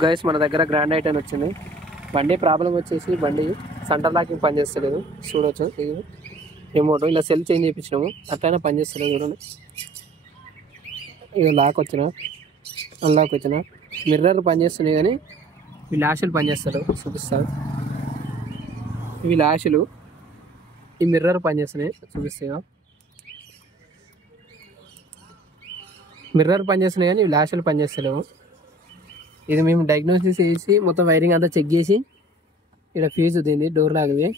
Guys మన దగ్గర grand i ten వచ్చింది. బండి ప్రాబ్లం వచ్చేసి బండి సెంటర్ లాకింగ్ పనిచేస్తలేదు. చూడవచ్చు ఇది రిమోట్, ఇలా సెల్ చేంజ్ చేయించినాము అట్లయినా పనిచేస్తలేదు. చూడండి ఇక లాక్ వచ్చిన అన్లాక్ వచ్చిన మిర్రర్ పనిచేస్తున్నాయి కానీ ఈ లాషులు పనిచేస్తారు. చూపిస్తారు ఇవి లాషులు, ఈ మిర్రర్ పనిచేస్తున్నాయి చూపిస్తాయి. మిర్రర్ పనిచేస్తున్నాయి కానీ ఇవి లాషులు పనిచేస్తలేవు. ఇది మేము డయాగ్నోసిస్ చేసి మొత్తం వైరింగ్ అంతా చెక్ చేసి ఇక్కడ ఫ్యూజ్ ఉంది డోర్ లాగా,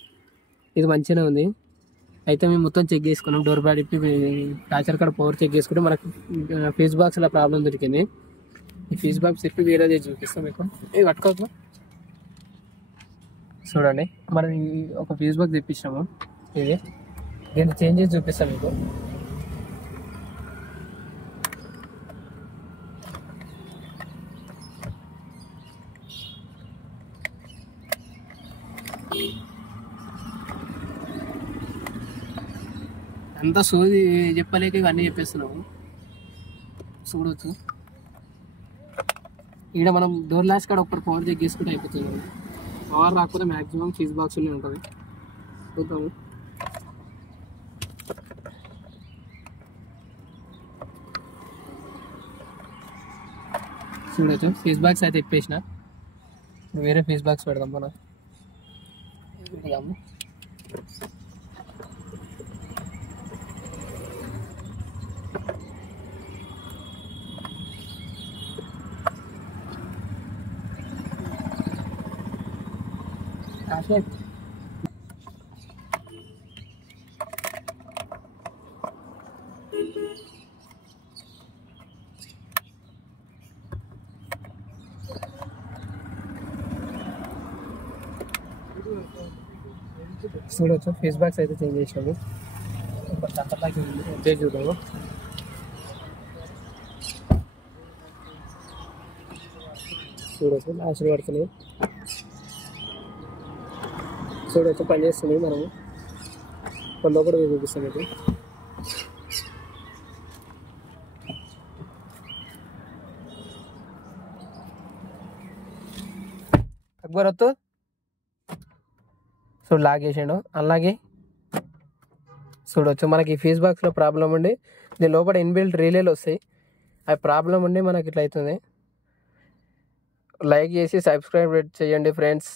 ఇది మంచిగానే ఉంది. అయితే మేము మొత్తం చెక్ చేసుకున్నాం, డోర్ బ్యాడ్ ఇప్పి టాచర్ కాడ పవర్ చెక్ చేసుకుంటే మనకు ఫ్యూజ్ బాక్స్లో ప్రాబ్లం దొరికింది. ఈ ఫ్యూజ్ బాక్స్ ఇప్పి వేరేది చూపిస్తాం మీకు. ఇది పట్టుకోవచ్చు చూడండి, మనం ఒక ఫ్యూజ్ బాక్స్ తెప్పించాము. ఇది దీన్ని చేంజ్ చేసి చూపిస్తాం మీకు. అంతా సోది చెప్పలేక ఇవన్నీ చెప్పేస్తున్నాము. చూడవచ్చు ఇక్కడ మనం డోర్ లాస్ట్ కాడ ఒకటి పవర్ చెక్ చేసుకుంటే అయిపోతుంది. పవర్ రాకపోతే మ్యాక్సిమం ఫీజ్ బాక్స్లోనే ఉంటుంది. చూద్దాము. చూడవచ్చు ఫీజ్ బాక్స్ అయితే ఇప్పేసిన. వేరే ఫీజ్ బాక్స్ పెడదాం మనం. పెడదాము. చూడవచ్చు ఫేస్ బాక్స్ అయితే చేంజ్ చేసినాము. చూద్దాము. చూడవచ్చు లాస్ట్ పడుతున్నాయి. చూడవచ్చు పని చేస్తుంది. మనము కొన్ని లోపల చూపిస్తాం మీకు. అక్బర్ వద్దు. సో లాగ్ చేసాడు అలాగే. చూడవచ్చు మనకి ఫీజ్ బాక్స్లో ప్రాబ్లం ఉండి దీని లోపల ఇన్బిల్ట్ రిలేలు వస్తాయి. ఆ ప్రాబ్లం ఉండి మనకి ఇట్లా అవుతుంది. లైక్ చేసి సబ్స్క్రైబ్ చేయండి ఫ్రెండ్స్.